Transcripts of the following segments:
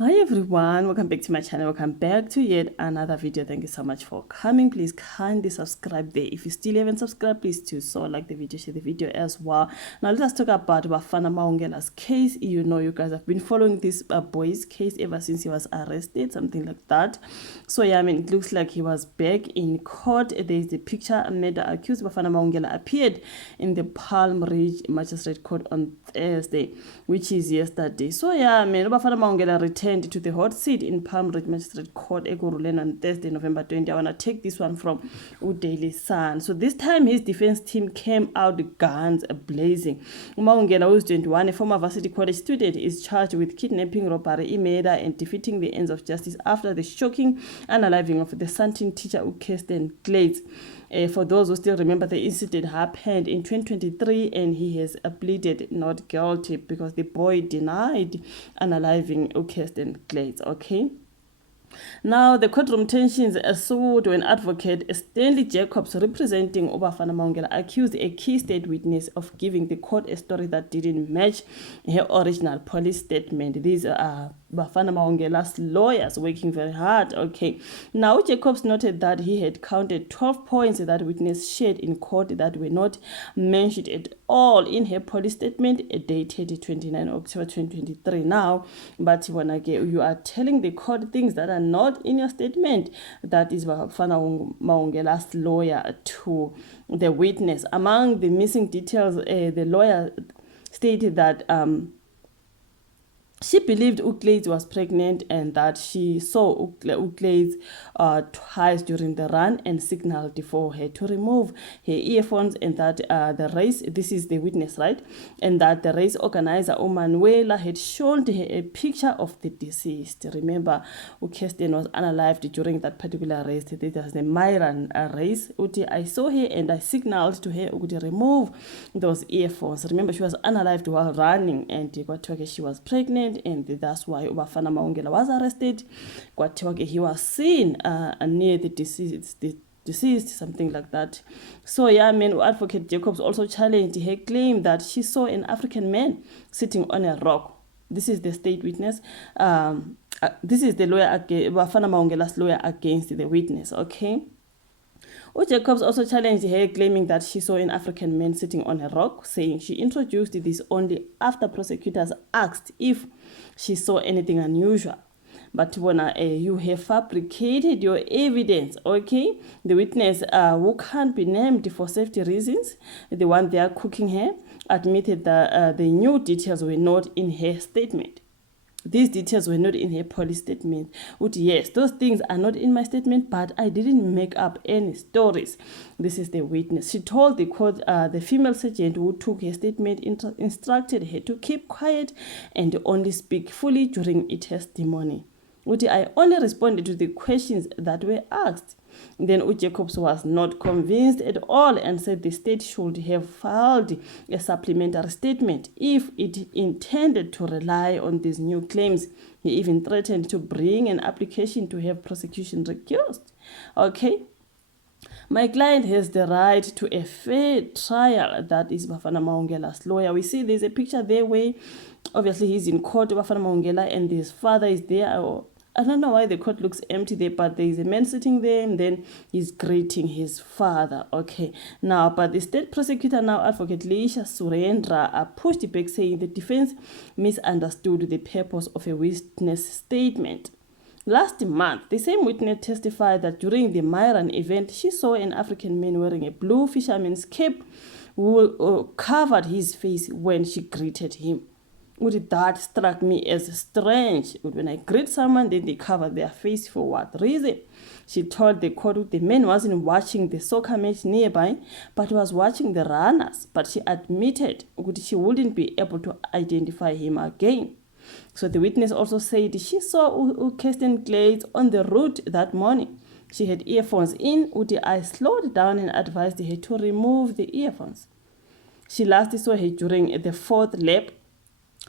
Hi everyone, welcome back to my channel. Welcome back to yet another video. Thank you so much for coming. Please kindly subscribe there. If you still haven't subscribed, please do so. Like the video, share the video as well. Now let us talk about Bafana Mahungela's case. You know, you guys have been following this boy's case ever since he was arrested, something like that. So yeah, I mean, it looks like he was back in court. There is a picture made the accused Bafana Mahungela appeared in the Palm Ridge Magistrate Court on Thursday, which is yesterday. So yeah, I mean, Bafana Mahungela returned to the hot seat in Palm Ridge Magistrate Court Ekurhuleni on Thursday, November 20. I want to take this one from Daily Sun. So this time his defense team came out guns blazing. Mahungela, who is 21, a former varsity college student, is charged with kidnapping, robbery, murder, and defeating the ends of justice after the shocking unaliving of the Santin teacher Kirsten Glades. For those who still remember, the incident happened in 2023 and he has pleaded not guilty because the boy denied unaliving Kirsten Glades. Okay. Now, the courtroom tensions soared when advocate Stanley Jacobs, representing Bafana Mahungela, accused a key state witness of giving the court a story that didn't match her original police statement. These are Bafana Mahungela's lawyers working very hard. Okay. Now, Jacobs noted that he had counted 12 points that witness shared in court that were not mentioned at all in her police statement dated 29 October 2023. Now, but when you are telling the court things that are not in your statement, that is Bafana Mahungela's lawyer to the witness. Among the missing details, the lawyer stated that she believed Glades was pregnant and that she saw Glades twice during the run and signaled for her to remove her earphones, and that the race, this is the witness, right? And that the race organizer, Manuela, had shown her a picture of the deceased. Remember, Kirsten was unalived during that particular race. This was the Myran race. I saw her and I signaled to her to remove those earphones. Remember, she was unalived while running and she was pregnant, and that's why Bafana Mahungela was arrested. He was seen near the deceased, something like that. So yeah, I mean, advocate Jacobs also challenged her claim that she saw an African man sitting on a rock. This is the state witness. This is the lawyer, Bafana Mahungela's lawyer, against the witness. Okay. Jacobs also challenged her, claiming that she saw an African man sitting on a rock, saying she introduced this only after prosecutors asked if she saw anything unusual. But when you have fabricated your evidence, okay, the witness who can't be named for safety reasons, the one they are cooking her, admitted that the new details were not in her statement. These details were not in her police statement. Yes, those things are not in my statement, but I didn't make up any stories. This is the witness. She told the court the female sergeant who took her statement instructed her to keep quiet and only speak fully during a testimony. I only responded to the questions that were asked. Then Jacobs was not convinced at all and said the state should have filed a supplementary statement if it intended to rely on these new claims. He even threatened to bring an application to have prosecution recused. Okay. My client has the right to a fair trial. That is Bafana Mahungela's lawyer. We see there's a picture there where obviously he's in court, Bafana Mahungela, and his father is there. I don't know why the court looks empty there, but there is a man sitting there and then he's greeting his father. Okay. Now, but the state prosecutor, now Advocate Leisha Surendra, pushed back, saying the defense misunderstood the purpose of a witness statement. Last month, the same witness testified that during the Myran event, she saw an African man wearing a blue fisherman's cape who covered his face when she greeted him. That struck me as strange. When I greet someone, then they cover their face for what reason? She told the court the man wasn't watching the soccer match nearby, but was watching the runners. But she admitted she wouldn't be able to identify him again. So the witness also said she saw Kirsten Glades on the route that morning. She had earphones in. I slowed down and advised her to remove the earphones. She last saw her during the fourth lap.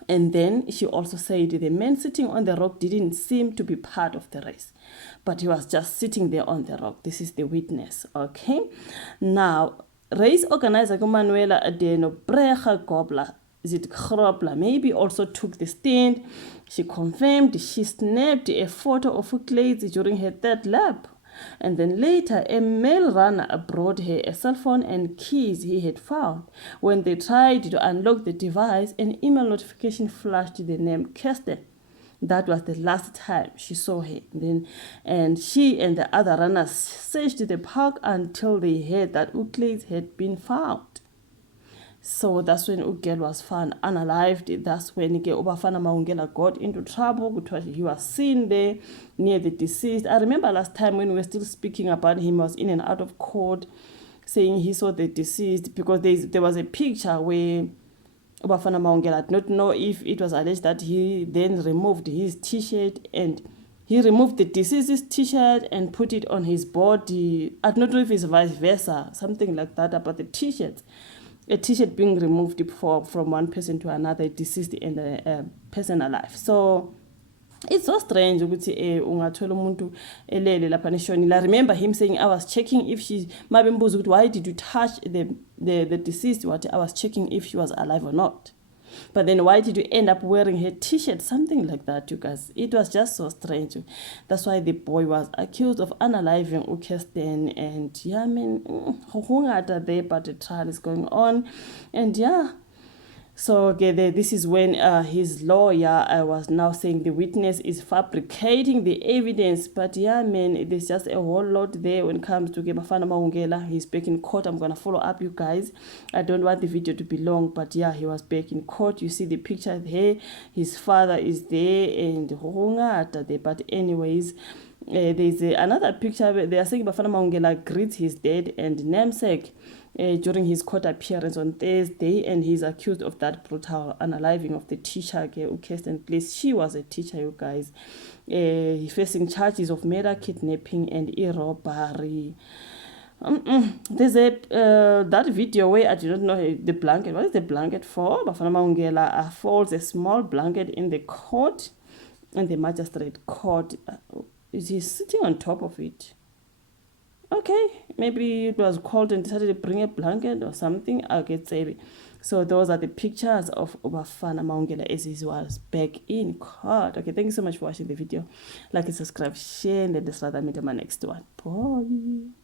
And then she also said the man sitting on the rock didn't seem to be part of the race, but he was just sitting there on the rock. This is the witness, okay? Now, race organizer Manuela Adeno Brecha Gobler Zitkrobla maybe also took the stand. She confirmed she snapped a photo of Uklezi during her third lap. And then later, a male runner brought her a cell phone and keys he had found. When they tried to unlock the device, an email notification flashed the name Kirsten. That was the last time she saw her. And she and the other runners searched the park until they heard that Uklezi had been found. So that's when Ugel was found unalived. That's when Bafana Mahungela got into trouble because he was seen there near the deceased. I remember last time when we were still speaking about him, he was in and out of court saying he saw the deceased because there was a picture where Bafana Mahungela, I did not know if it was alleged that he then removed his t-shirt and he removed the deceased's t-shirt and put it on his body. I don't know if it's vice versa, something like that about the t-shirts. A t-shirt being removed from one person to another, deceased and a person alive. So it's so strange ukuthi ungathola umuntu elele lapha neshonile. I remember him saying, I was checking if she mabembuza ukuthi why did you touch the deceased? What I was checking if she was alive or not. But then why did you end up wearing her t-shirt? Something like that, you guys. It was just so strange. That's why the boy was accused of unaliving Kirsten. And yeah, I mean, there, but the trial is going on. And yeah. So okay, this is when his lawyer was now saying the witness is fabricating the evidence. But yeah, man, there's just a whole lot there when it comes to Bafana Mahungela. He's back in court. I'm going to follow up, you guys. I don't want the video to be long, but yeah, he was back in court. You see the picture there. His father is there and there. But anyways, there's another picture. They are saying Bafana Mahungela greets his dad and namesake during his court appearance on Thursday, and he's accused of that brutal unaliving of the teacher, Kirsten Place. She was a teacher, you guys. He's facing charges of murder, kidnapping, and robbery. There's that video where I do not know the blanket. What is the blanket for? Bafana Mahungela folds a small blanket in the court, in the magistrate court. Is he sitting on top of it? Okay, maybe it was called and decided to bring a blanket or something. I'll get savvy. So those are the pictures of Bafana Mahungela as he was back in court. Okay, thank you so much for watching the video. Like and subscribe, share, and let's meet in my next one. Bye.